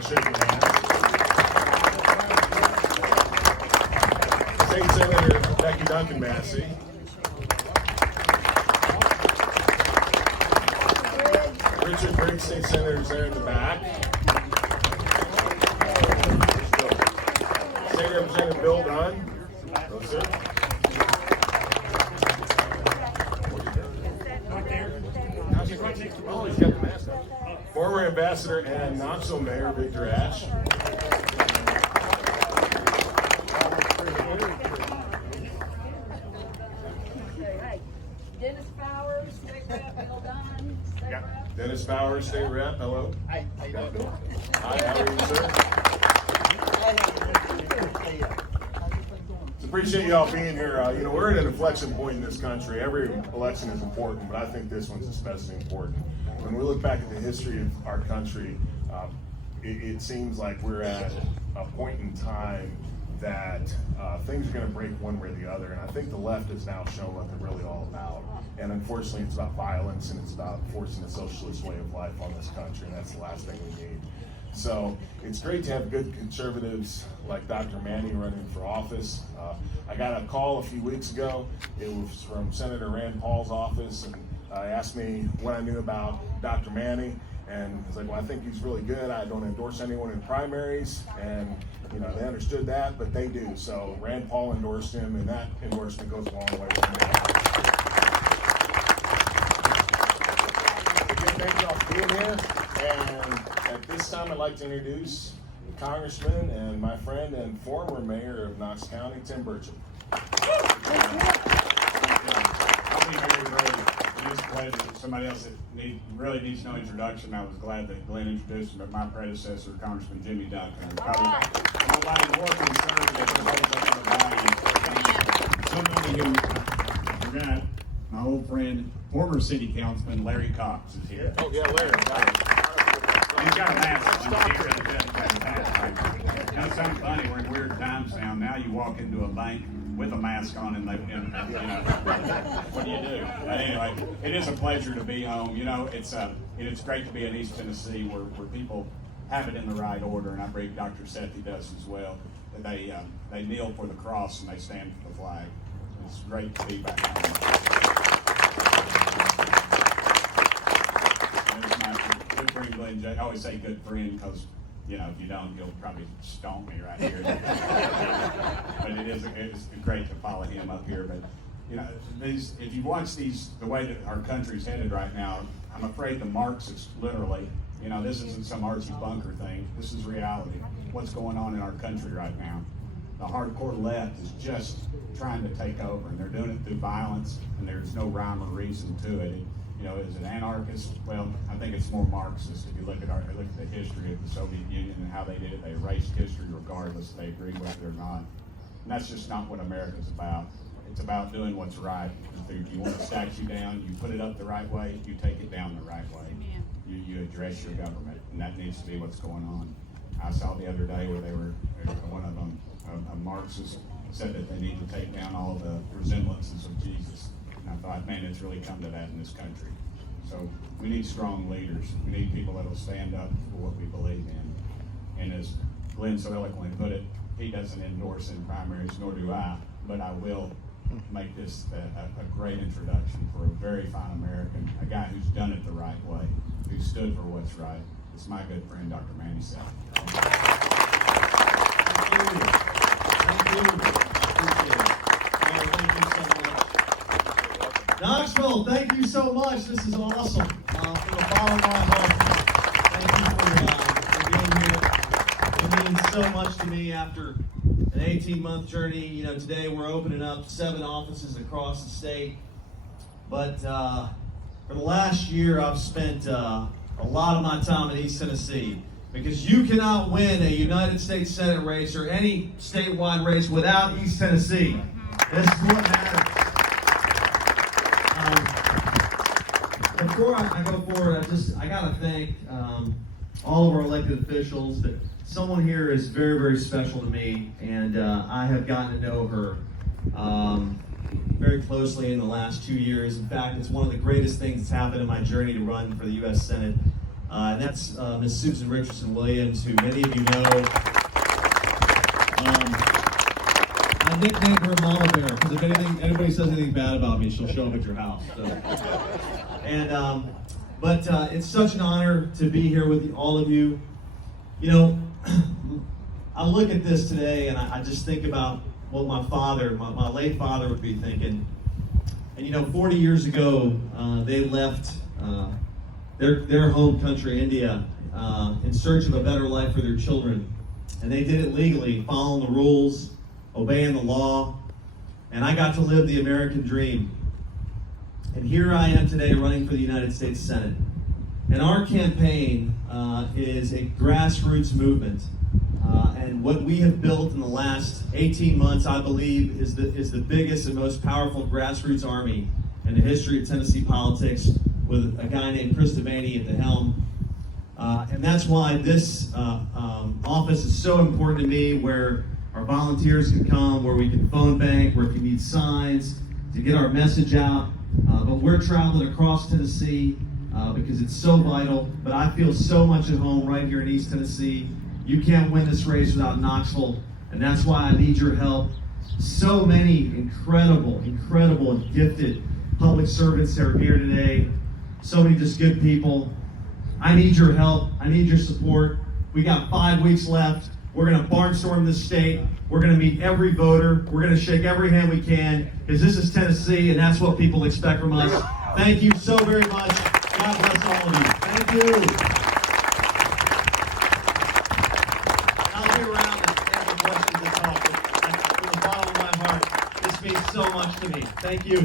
like shaking hands. State Senator Becky Duncan Massey. Richard Briggs, State Senator, is there in the back. State Representative Bill Dunn. No, sir. Oh, he's got the mask on. Former Ambassador and Knoxville Mayor Victor Ash. Dennis Bowers, State Rep, Bill Dunn, State Rep. Dennis Bowers, State Rep. Hello. Hi, how you doing? Hi, how are you, sir? Appreciate y'all being here. We're at an inflection point in this country. Every election is important, but I think this one's especially important. When we look back at the history of our country, it seems like we're at a point in time that things are going to break one way or the other. And I think the left has now shown what they're really all about. And unfortunately, it's about violence and it's about forcing a socialist way of life on this country. And that's the last thing we need. So it's great to have good conservatives like Dr. Manny running for office. I got a call a few weeks ago. It was from Senator Rand Paul's office, and asked me what I knew about Dr. Manny. And I was like, well, I think he's really good. I don't endorse anyone in primaries. And they understood that, but they do. So Rand Paul endorsed him, and that endorsement goes a long way for me. Again, thank y'all for being here. And at this time, I'd like to introduce the Congressman and my friend and former Mayor of Knox County, Tim Burchett. Somebody else that really needs no introduction. I was glad that Glenn introduced him, but my predecessor, Congressman Jimmy Duncan. Nobody more conservative than holds up the value. Somebody who forgot, my old friend, former city councilman Larry Cox is here. Oh yeah, Larry. He's got a mask on. He really does have a mask on. It's something funny. We're in weird times now. Now you walk into a bank with a mask on, and what do you do? But anyway, it is a pleasure to be home. It's great to be in East Tennessee where people have it in the right order, and I believe Dr. Sethi does as well. They kneel for the cross and they stand for the flag. It's great to be back home. There's my good friend Glenn J. I always say good friend because if you don't, you'll probably stomp me right here. But it's great to follow him up here. But if you watch the way that our country's headed right now, I'm afraid the Marxists literally, this isn't some Archie Bunker thing. This is reality. What's going on in our country right now? The hardcore left is just trying to take over, and they're doing it through violence, and there's no rhyme or reason to it. Is it anarchist? Well, I think it's more Marxist. If you look at the history of the Soviet Union and how they did it, they erased history regardless if they agreed with it or not. And that's just not what America's about. It's about doing what's right. If you want a statue down, you put it up the right way, you take it down the right way. You address your government, and that needs to be what's going on. I saw the other day where one of them, a Marxist, said that they need to take down all the resemblances of Jesus. And I thought, man, it's really come to that in this country. So we need strong leaders. We need people that will stand up for what we believe in. And as Glenn so eloquently put it, he doesn't endorse in primaries, nor do I, but I will make this a great introduction for a very fine American, a guy who's done it the right way, who stood for what's right. It's my good friend, Dr. Manny Sethi. Knoxville, thank you so much. This is awesome. From the bottom of my heart, thank you for being here. It means so much to me after an 18-month journey. Today we're opening up 7 offices across the state. But for the last year, I've spent a lot of my time in East Tennessee. Because you cannot win a United States Senate race or any statewide race without East Tennessee. This is what matters. Before I go forward, I gotta thank all of our elected officials. That someone here is very, very special to me, and I have gotten to know her very closely in the last 2 years. In fact, it's one of the greatest things that's happened in my journey to run for the U.S. Senate. and that's Miss Susan Richardson Williams, who many of you know. I nicknamed her Mama Bear because if anybody says anything bad about me, she'll show up at your house. So. And but it's such an honor to be here with all of you. You know, I look at this today and I just think about what my father, my late father, would be thinking. And you know, 40 years ago, they left their home country, India, in search of a better life for their children. And they did it legally, following the rules, obeying the law. And I got to live the American dream. And here I am today running for the United States Senate. And our campaign is a grassroots movement. And what we have built in the last 18 months, I believe, is the biggest and most powerful grassroots army in the history of Tennessee politics, with a guy named Chris Devaney at the helm. And that's why this office is so important to me, where our volunteers can come, where we can phone bank, where if you need signs, to get our message out. But we're traveling across Tennessee because it's so vital. But I feel so much at home right here in East Tennessee. You can't win this race without Knoxville, and that's why I need your help. So many incredible, and gifted public servants that are here today. So many just good people. I need your help. I need your support. We got 5 weeks left. We're going to barnstorm this state. We're going to meet every voter. We're going to shake every hand we can, because this is Tennessee, and that's what people expect from us. Thank you so very much. God bless all of you. Thank you. I'll be around and answer questions and talk, but from the bottom of my heart, this means so much to me. Thank you.